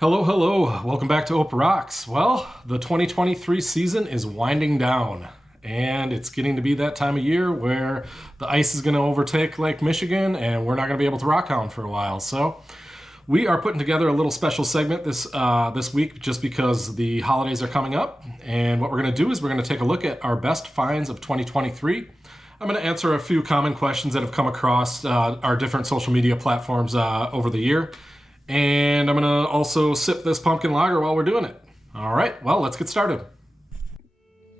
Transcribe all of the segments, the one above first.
Hello, hello. Welcome back to Open Rocks. Well, the 2023 season is winding down, and it's getting to be that time of year where the ice is going to overtake Lake Michigan, and we're not going to be able to rockhound for a while. So, we are putting together a little special segment this week just because the holidays are coming up. And what we're going to do is we're going to take a look at our best finds of 2023. I'm going to answer a few common questions that have come across our different social media platforms over the year. And I'm going to also sip this pumpkin lager while we're doing it. All right, well, let's get started.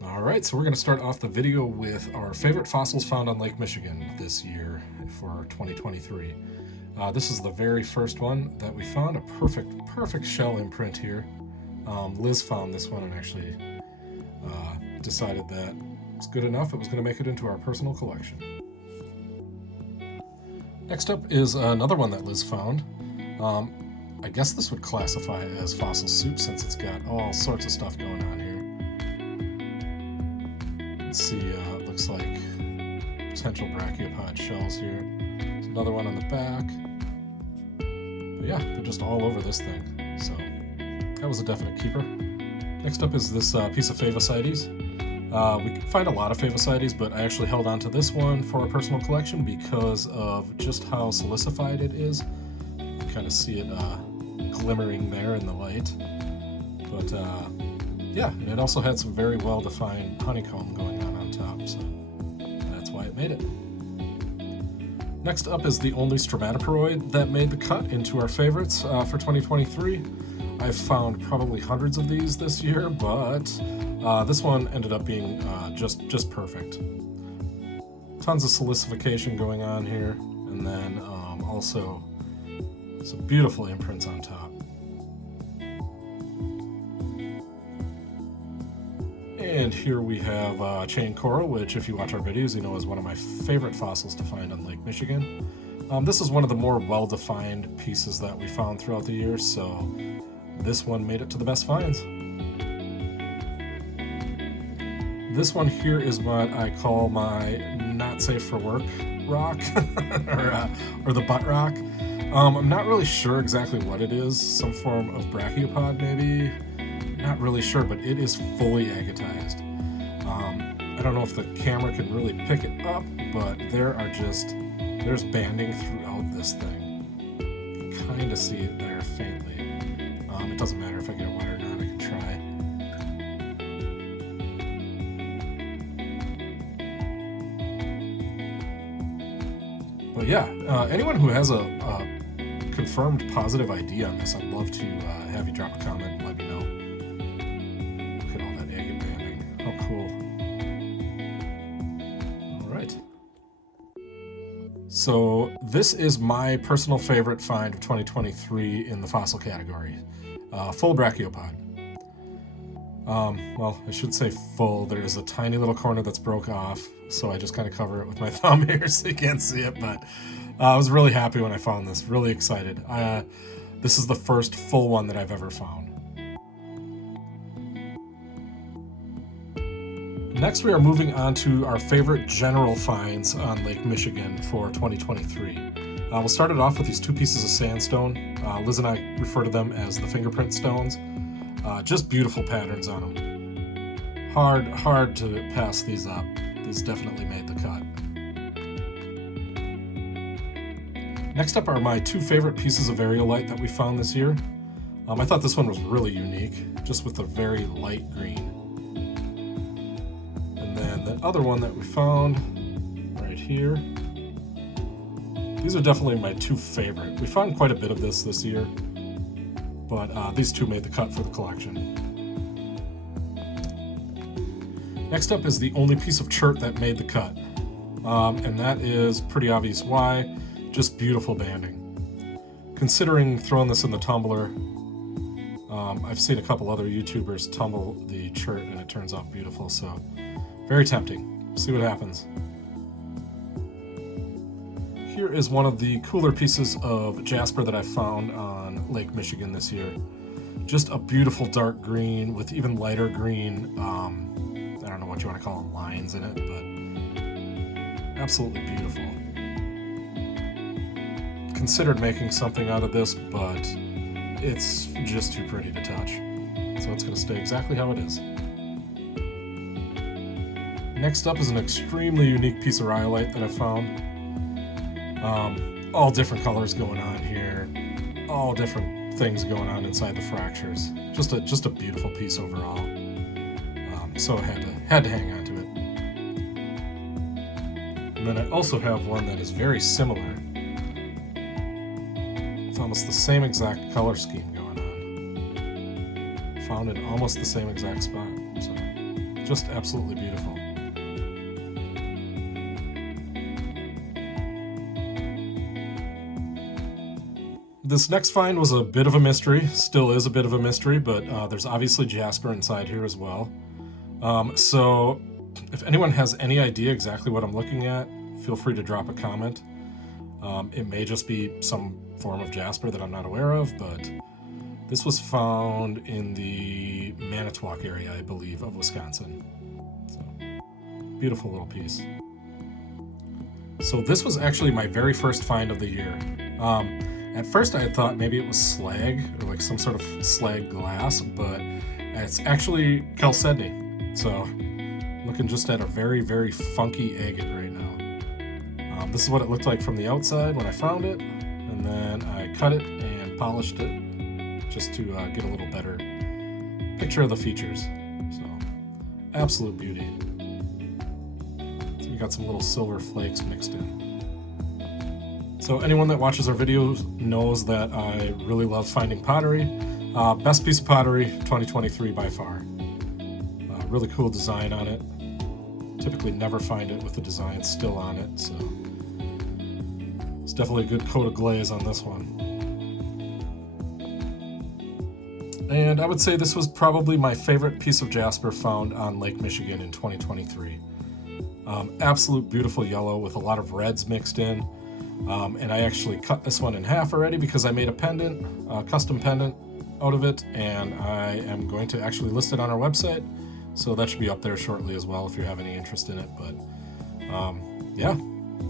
All right, so we're going to start off the video with our favorite fossils found on Lake Michigan this year for 2023. This is the very first one that we found, a perfect shell imprint here. Liz found this one and actually decided that it's good enough. It was going to make it into our personal collection. Next up is another one that Liz found. I guess this would classify as fossil soup since it's got all sorts of stuff going on here. Let's see, it looks like potential brachiopod shells here. There's another one on the back. But yeah, they're just all over this thing. So that was a definite keeper. Next up is this piece of Favosites. We can find a lot of Favosites, but I actually held on to this one for a personal collection because of just how silicified it is. Kind of see it glimmering there in the light, but yeah, and it also had some very well-defined honeycomb going on top, so that's why it made it. Next up is the only stromatoporoid that made the cut into our favorites for 2023. I've found probably hundreds of these this year, but this one ended up being just perfect. Tons of silicification going on here, and then also some beautiful imprints on top. And here we have chain coral, which if you watch our videos, you know is one of my favorite fossils to find on Lake Michigan. This is one of the more well-defined pieces that we found throughout the year, so this one made it to the best finds. This one here is what I call my not safe for work rock, or the butt rock. I'm not really sure exactly what it is. Some form of brachiopod, maybe. Not really sure, but it is fully agatized. I don't know if the camera can really pick it up, but there's banding throughout this thing. You can kind of see it there faintly. It doesn't matter if I get it wet or not, I can try. But yeah, anyone who has a confirmed positive ID on this, I'd love to have you drop a comment and let me know. Look at all that agate banding. How cool. All right. So this is my personal favorite find of 2023 in the fossil category. Full brachiopod. Well, I should say full. There is a tiny little corner that's broke off, so I just kind of cover it with my thumb here so you can't see it, but I was really happy when I found this, really excited. This is the first full one that I've ever found. Next, we are moving on to our favorite general finds on Lake Michigan for 2023. We'll start it off with these two pieces of sandstone. Liz and I refer to them as the fingerprint stones. Just beautiful patterns on them. Hard to pass these up. These definitely made the cut. Next up are my two favorite pieces of aerolite that we found this year. I thought this one was really unique, just with a very light green. And then the other one that we found right here. These are definitely my two favorite. We found quite a bit of this year, but these two made the cut for the collection. Next up is the only piece of chert that made the cut, and that is pretty obvious why. Just beautiful banding. Considering throwing this in the tumbler, I've seen a couple other YouTubers tumble the chert and it turns out beautiful, so very tempting. See what happens. Here is one of the cooler pieces of jasper that I found on Lake Michigan this year. Just a beautiful dark green with even lighter green, I don't know what you want to call them, lines in it, but absolutely beautiful. Considered making something out of this, but it's just too pretty to touch. So it's going to stay exactly how it is. Next up is an extremely unique piece of rhyolite that I found. All different colors going on here, all different things going on inside the fractures. Just a beautiful piece overall. So I had to hang on to it. And then I also have one that is very similar. It's almost the same exact color scheme going on. Found in almost the same exact spot. So just absolutely beautiful. This next find was a bit of a mystery, still is a bit of a mystery, but there's obviously jasper inside here as well. So if anyone has any idea exactly what I'm looking at, feel free to drop a comment. It may just be some form of jasper that I'm not aware of, but this was found in the Manitowoc area, I believe, of Wisconsin. So, beautiful little piece. So this was actually my very first find of the year. At first I had thought maybe it was slag, or like some sort of slag glass, but it's actually chalcedony. So looking just at a very, very funky agate right now. This is what it looked like from the outside when I found it, and then I cut it and polished it just to get a little better picture of the features. So absolute beauty. So you got some little silver flakes mixed in. So anyone that watches our videos knows that I really love finding pottery. Best piece of pottery 2023 by far. Really cool design on it. Typically never find it with the design still on it, so it's definitely a good coat of glaze on this one. And I would say this was probably my favorite piece of jasper found on Lake Michigan in 2023. Absolute beautiful yellow with a lot of reds mixed in. And I actually cut this one in half already because I made a pendant, a custom pendant out of it, and I am going to actually list it on our website. So that should be up there shortly as well if you have any interest in it. But yeah,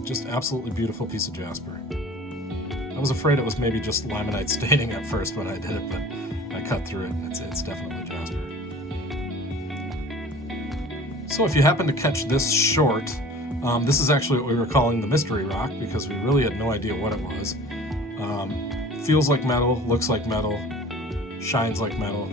just absolutely beautiful piece of jasper. I was afraid it was maybe just limonite staining at first when I did it, but I cut through it and it's definitely jasper. So if you happen to catch this short, this is actually what we were calling the mystery rock because we really had no idea what it was. Feels like metal, looks like metal, shines like metal.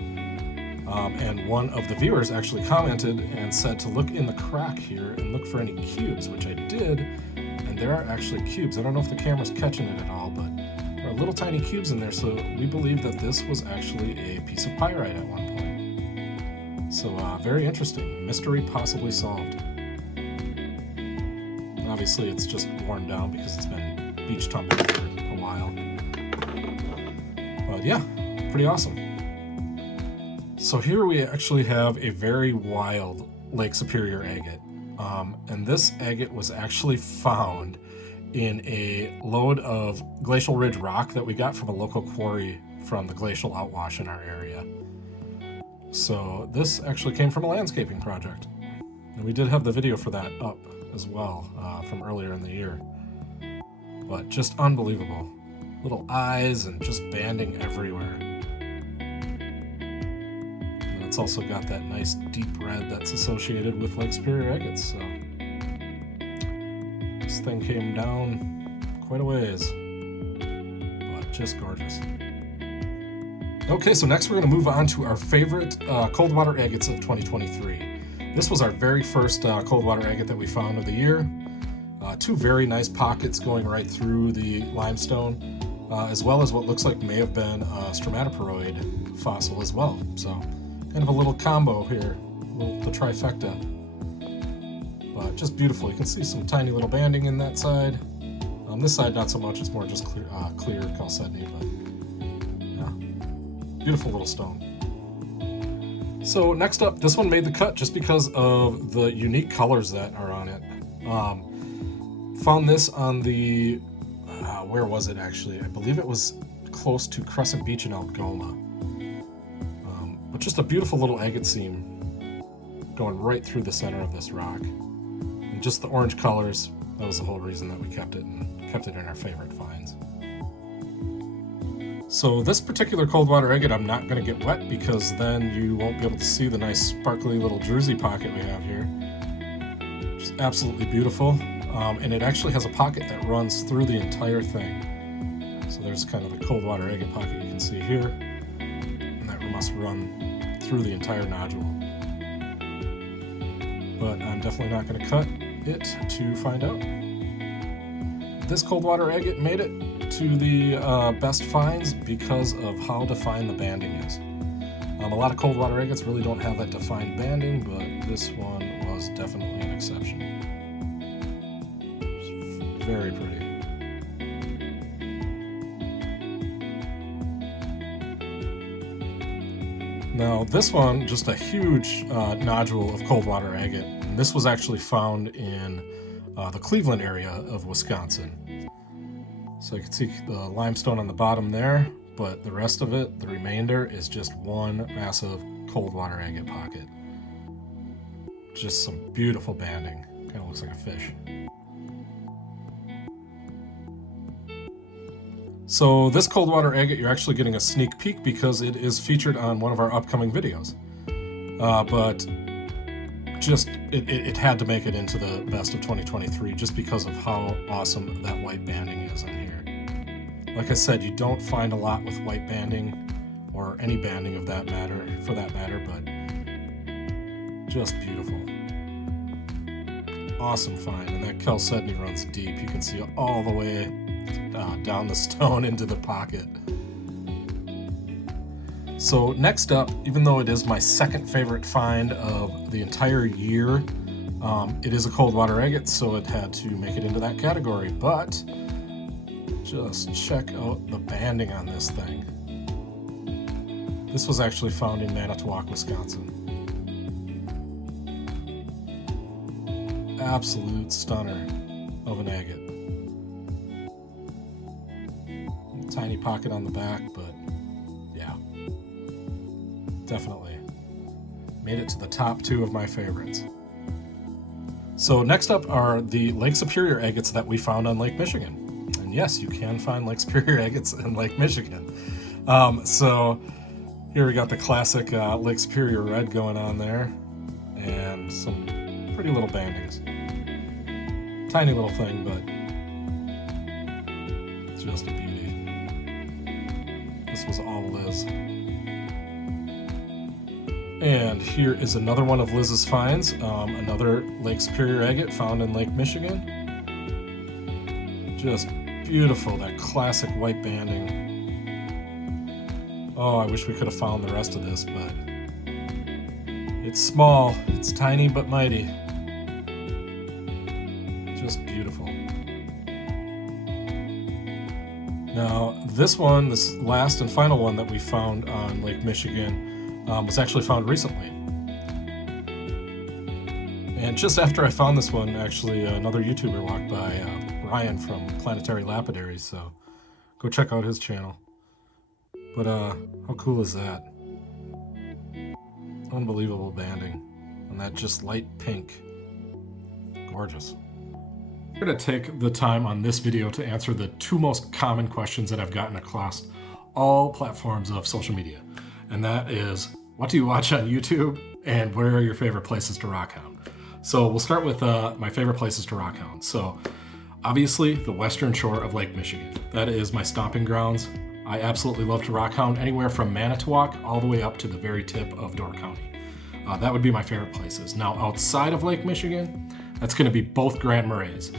And one of the viewers actually commented and said to look in the crack here and look for any cubes, which I did, and there are actually cubes. I don't know if the camera's catching it at all, but there are little tiny cubes in there, so we believe that this was actually a piece of pyrite at one point. So very interesting. Mystery possibly solved. Obviously it's just worn down because it's been beach tumbled for a while. But yeah, pretty awesome. So here we actually have a very wild Lake Superior agate. And this agate was actually found in a load of Glacial Ridge rock that we got from a local quarry from the glacial outwash in our area. So this actually came from a landscaping project. And we did have the video for that up as well from earlier in the year. But just unbelievable. Little eyes and just banding everywhere. And it's also got that nice deep red that's associated with Lake Superior agates. So this thing came down quite a ways. But just gorgeous. Okay, so next we're going to move on to our favorite cold water agates of 2023. This was our very first cold water agate that we found of the year. Two very nice pockets going right through the limestone, as well as what looks like may have been a stromatoporoid fossil as well. So kind of a little combo here, the trifecta. But just beautiful. You can see some tiny little banding in that side. On this side, not so much. It's more just clear chalcedony, but yeah, beautiful little stone. So next up, this one made the cut just because of the unique colors that are on it. Found this on the, where was it actually? I believe it was close to Crescent Beach in Algoma. But just a beautiful little agate seam going right through the center of this rock. And just the orange colors, that was the whole reason that we kept it and kept it in our favorite finds. So this particular cold water agate I'm not going to get wet because then you won't be able to see the nice sparkly little jersey pocket we have here. Which is absolutely beautiful. And it actually has a pocket that runs through the entire thing. So there's kind of the cold water agate pocket you can see here. And that must run through the entire nodule. But I'm definitely not going to cut it to find out. This cold water agate made it to the best finds because of how defined the banding is. A lot of cold water agates really don't have that defined banding, but this one was definitely an exception. It's very pretty. Now this one, just a huge nodule of cold water agate, and this was actually found in the Cleveland area of Wisconsin. So you can see the limestone on the bottom there, but the rest of it, the remainder, is just one massive cold water agate pocket. Just some beautiful banding. Kind of looks like a fish. So this cold water agate, you're actually getting a sneak peek because it is featured on one of our upcoming videos. But just it had to make it into the best of 2023 just because of how awesome that white banding is on here. Like I said, you don't find a lot with white banding or any banding of that matter, for that matter, but just beautiful. Awesome find, and that chalcedony runs deep. You can see all the way down the stone into the pocket. So next up, even though it is my second favorite find of the entire year, it is a cold water agate, so it had to make it into that category. But just check out the banding on this thing. This was actually found in Manitowoc, Wisconsin. Absolute stunner of an agate. Tiny pocket on the back, but yeah, definitely made it to the top two of my favorites. So next up are the Lake Superior agates that we found on Lake Michigan. And yes, you can find Lake Superior agates in Lake Michigan. So here we got the classic Lake Superior red going on there, and some pretty little bandings. Tiny little thing, but just a beauty. This was all Liz. And here is another one of Liz's finds, another Lake Superior agate found in Lake Michigan. Just beautiful, that classic white banding. Oh, I wish we could have found the rest of this, but it's small, it's tiny but mighty. Just beautiful. Now, this one, this last and final one that we found on Lake Michigan, was actually found recently. And just after I found this one, actually, another YouTuber walked by, Ryan from Planetary Lapidaries, so go check out his channel. But how cool is that? Unbelievable banding. And that just light pink. Gorgeous. I'm going to take the time on this video to answer the two most common questions that I've gotten across all platforms of social media. And that is, what do you watch on YouTube? And where are your favorite places to rockhound? So we'll start with my favorite places to rockhound. So obviously the western shore of Lake Michigan. That is my stomping grounds. I absolutely love to rockhound anywhere from Manitowoc all the way up to the very tip of Door County. That would be my favorite places. Now outside of Lake Michigan, that's going to be both Grand Marais.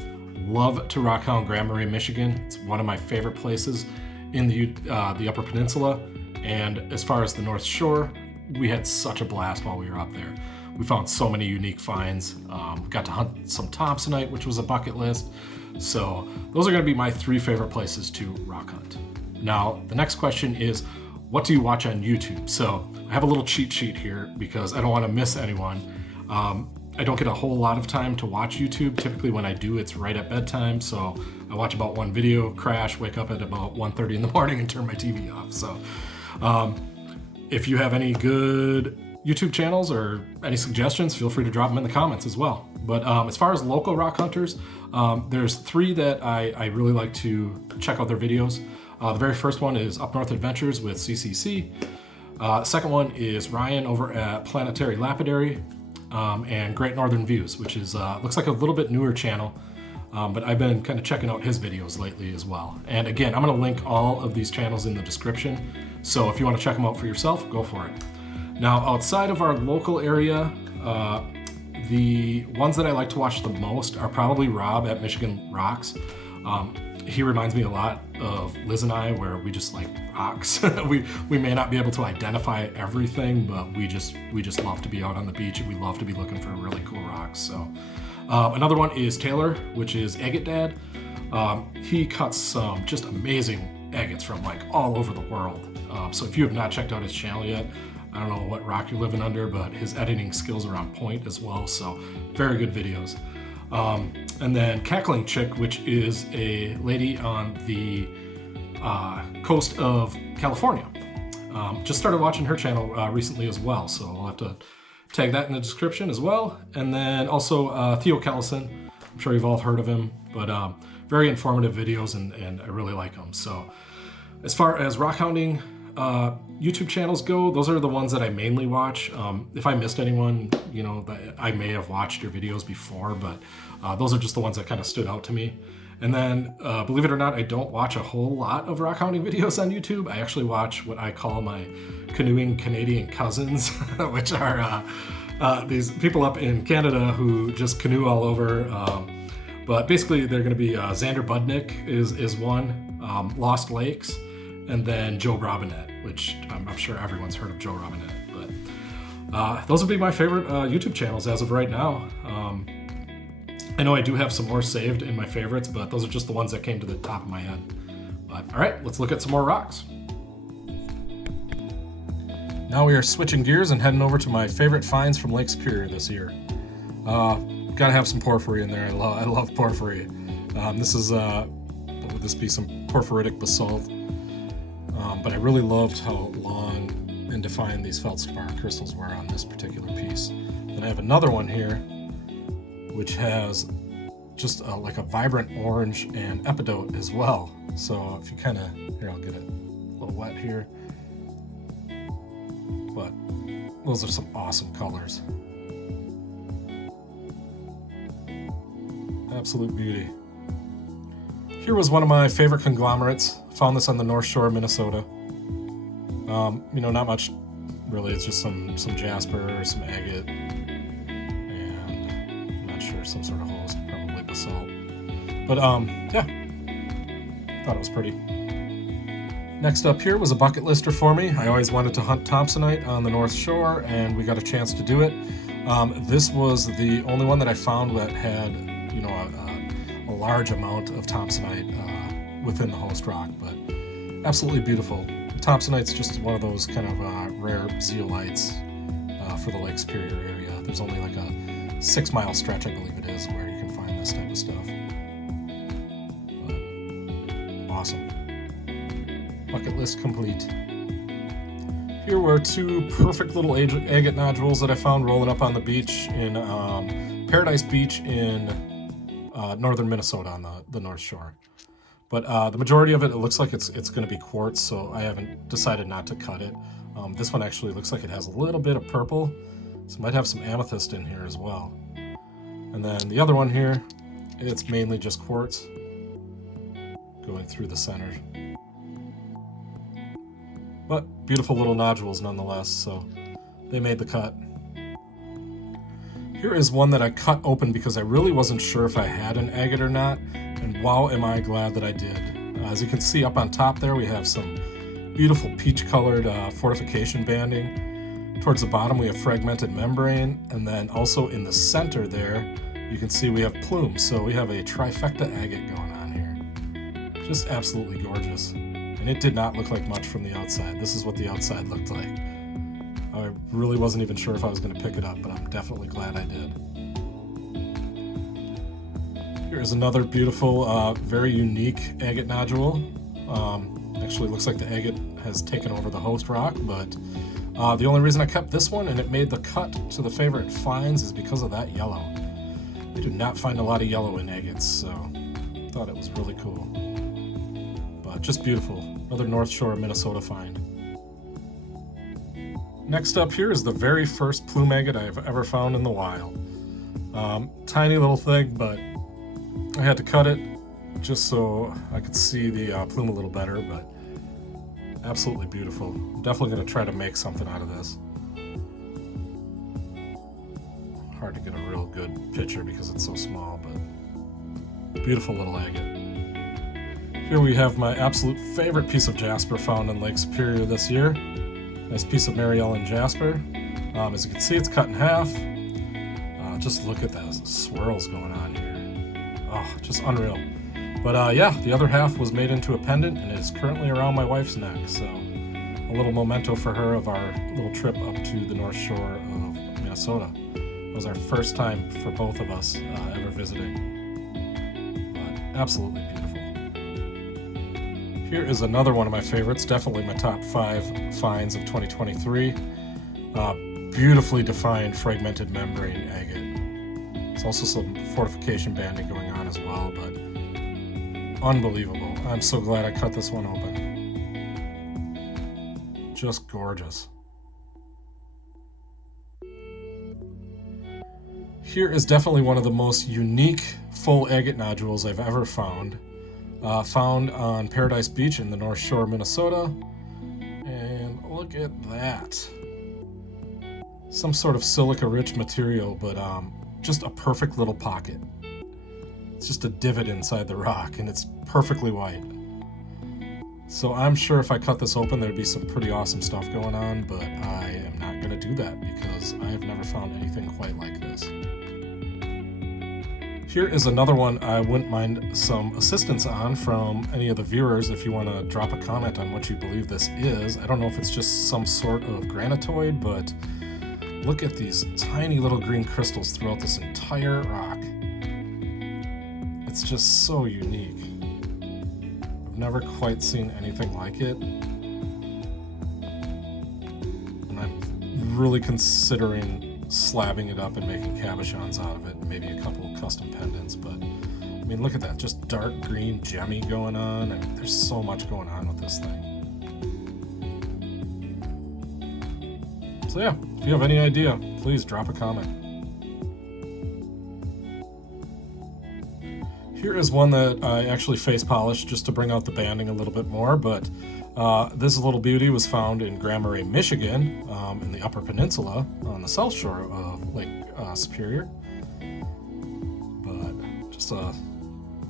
Love to rockhound Grand Marais, Michigan. It's one of my favorite places in the Upper Peninsula. And as far as the North Shore, we had such a blast while we were up there. We found so many unique finds. Got to hunt some Thompsonite, which was a bucket list. So those are going to be my three favorite places to rock hunt. Now, the next question is, what do you watch on YouTube? So I have a little cheat sheet here because I don't want to miss anyone. I don't get a whole lot of time to watch YouTube. Typically when I do, it's right at bedtime. So I watch about one video, crash, wake up at about 1:30 in the morning and turn my TV off. So if you have any good YouTube channels or any suggestions, feel free to drop them in the comments as well. But as far as local rock hunters, there's three that I really like to check out their videos. The very first one is Up North Adventures with CCC. The second one is Ryan over at Planetary Lapidary, and Great Northern Views, which is looks like a little bit newer channel, but I've been kind of checking out his videos lately as well. And again, I'm going to link all of these channels in the description, so if you want to check them out for yourself, go for it. Now, outside of our local area, the ones that I like to watch the most are probably Rob at Michigan Rocks. He reminds me a lot of Liz and I, where we just like rocks. we may not be able to identify everything, but we just love to be out on the beach, and we love to be looking for really cool rocks. So another one is Taylor, which is Agate Dad. He cuts some just amazing agates from like all over the world. So if you have not checked out his channel yet, I don't know what rock you're living under, but his editing skills are on point as well. So very good videos. And then Cackling Chick, which is a lady on the coast of California. Just started watching her channel recently as well, so I'll have to tag that in the description as well. And then also Theo Kellison. I'm sure you've all heard of him, but very informative videos, and I really like them. So as far as rockhounding YouTube channels go, those are the ones that I mainly watch. If I missed anyone, you know, I may have watched your videos before, but those are just the ones that kind of stood out to me. And then, believe it or not, I don't watch a whole lot of rockhounding videos on YouTube. I actually watch what I call my canoeing Canadian cousins, which are these people up in Canada who just canoe all over. But basically, they're going to be Xander Budnick is one, Lost Lakes, and then Joe Robinette, which I'm sure everyone's heard of Joe Robinette. But those would be my favorite YouTube channels as of right now. I know I do have some more saved in my favorites, but those are just the ones that came to the top of my head. But all right, let's look at some more rocks. Now we are switching gears and heading over to my favorite finds from Lake Superior this year. Gotta have some porphyry in there. I love porphyry. This is, would this be some porphyritic basalt? But I really loved how long and defined these feldspar crystals were on this particular piece. Then I have another one here, which has just like a vibrant orange and epidote as well. So if you kind of, here, I'll get it a little wet here. But those are some awesome colors. Absolute beauty. Here was one of my favorite conglomerates. Found this on the North Shore of Minnesota. You know, not much really. It's just some jasper, some agate, and I'm not sure, some sort of host, probably basalt. But yeah, thought it was pretty. Next up here was a bucket lister for me. I always wanted to hunt Thompsonite on the North Shore, and we got a chance to do it. This was the only one that I found that had, you know, a large amount of Thompsonite within the host rock, but absolutely beautiful. Thompsonite's just one of those kind of rare zeolites for the Lake Superior area. There's only like a 6-mile stretch, I believe it is, where you can find this type of stuff. But awesome. Bucket list complete. Here were 2 perfect little agate nodules that I found rolling up on the beach in Paradise Beach in northern Minnesota on the North Shore. But the majority of it looks like it's going to be quartz, so I haven't decided not to cut it. This one actually looks like it has a little bit of purple, so it might have some amethyst in here as well. And then the other one here, it's mainly just quartz going through the center. But beautiful little nodules nonetheless, so they made the cut. Here is one that I cut open because I really wasn't sure if I had an agate or not, and wow, am I glad that I did. As you can see up on top there, we have some beautiful peach-colored fortification banding. Towards the bottom, we have fragmented membrane, and then also in the center there, you can see we have plumes. So we have a trifecta agate going on here. Just absolutely gorgeous. And it did not look like much from the outside. This is what the outside looked like. I really wasn't even sure if I was going to pick it up, but I'm definitely glad I did. Here's another beautiful, very unique agate nodule. Actually looks like the agate has taken over the host rock, but the only reason I kept this one and it made the cut to the favorite finds is because of that yellow. I do not find a lot of yellow in agates, so I thought it was really cool. But Just beautiful. Another North Shore, Minnesota find. Next up here is the very first plume agate I've ever found in the wild. Tiny little thing, but I had to cut it just so I could see the plume a little better, but absolutely beautiful. I'm definitely going to try to make something out of this. Hard to get a real good picture because it's so small, but beautiful little agate. Here we have my absolute favorite piece of jasper found in Lake Superior this year. Nice piece of Mary Ellen jasper. As you can see, it's cut in half. Just look at those swirls going on here. Oh, just unreal. But yeah, the other half was made into a pendant and is currently around my wife's neck. So a little memento for her of our little trip up to the North Shore of Minnesota. It was our first time for both of us ever visiting. But absolutely beautiful. Here is another one of my favorites, definitely my top 5 finds of 2023. Beautifully defined fragmented membrane agate. There's also some fortification banding going on as well, but unbelievable. I'm so glad I cut this one open. Just gorgeous. Here is definitely one of the most unique full agate nodules I've ever found. Found on Paradise Beach in the North Shore, Minnesota. And look at that. Some sort of silica-rich material, but just a perfect little pocket. It's just a divot inside the rock, and it's perfectly white. So I'm sure if I cut this open, there'd be some pretty awesome stuff going on, but I am not going to do that because I have never found anything quite like this. Here is another one I wouldn't mind some assistance on from any of the viewers if you want to drop a comment on what you believe this is. I don't know if it's just some sort of granitoid, but look at these tiny little green crystals throughout this entire rock. It's just so unique. I've never quite seen anything like it. And I'm really considering slabbing it up and making cabochons out of it, and maybe a couple of custom pendants. But I mean, look at that, just dark green gemmy going on, and there's so much going on with this thing. So yeah, if you have any idea, please drop a comment. Here is one that I actually face polished just to bring out the banding a little bit more, but this little beauty was found in Grand Marais, Michigan, in the Upper Peninsula on the South Shore of Lake Superior. But just a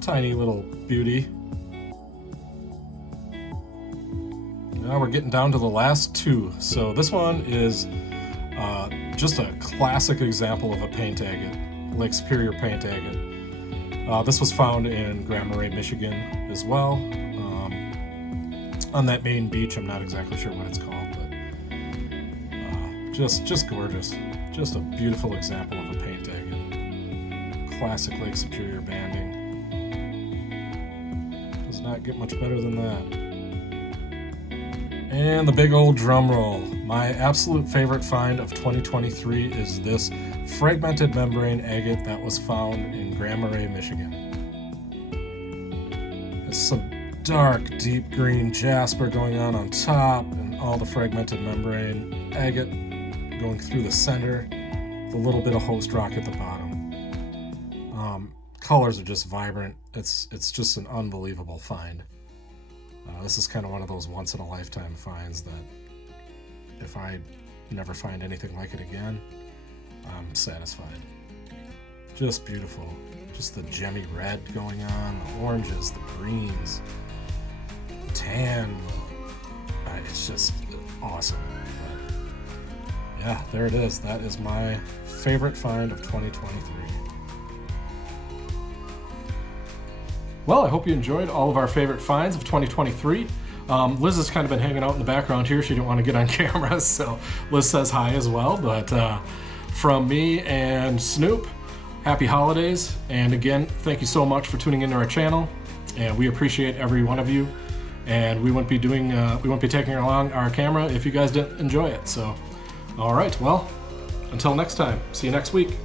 tiny little beauty. Now we're getting down to the last 2. So this one is just a classic example of a paint agate, Lake Superior paint agate. This was found in Grand Marais, Michigan as well. On that main beach, I'm not exactly sure what it's called, but just gorgeous. Just a beautiful example of a paint agate. Classic Lake Superior banding. Does not get much better than that. And the big old drum roll. My absolute favorite find of 2023 is this fragmented membrane agate that was found in Grand Marais, Michigan. It's some dark, deep green jasper going on top, and all the fragmented membrane agate going through the center, with a little bit of host rock at the bottom. Colors are just vibrant. It's just an unbelievable find. This is kind of one of those once-in-a-lifetime finds that if I never find anything like it again, I'm satisfied. Just beautiful. Just the gemmy red going on, the oranges, the greens, the tan. It's just awesome. But yeah, there it is. That is my favorite find of 2023. Well, I hope you enjoyed all of our favorite finds of 2023. Liz has kind of been hanging out in the background here. She didn't want to get on camera, so Liz says hi as well. But from me and Snoop, happy holidays. And again, thank you so much for tuning into our channel. And we appreciate every one of you. And we won't be taking along our camera if you guys didn't enjoy it. So, all right, well, until next time, see you next week.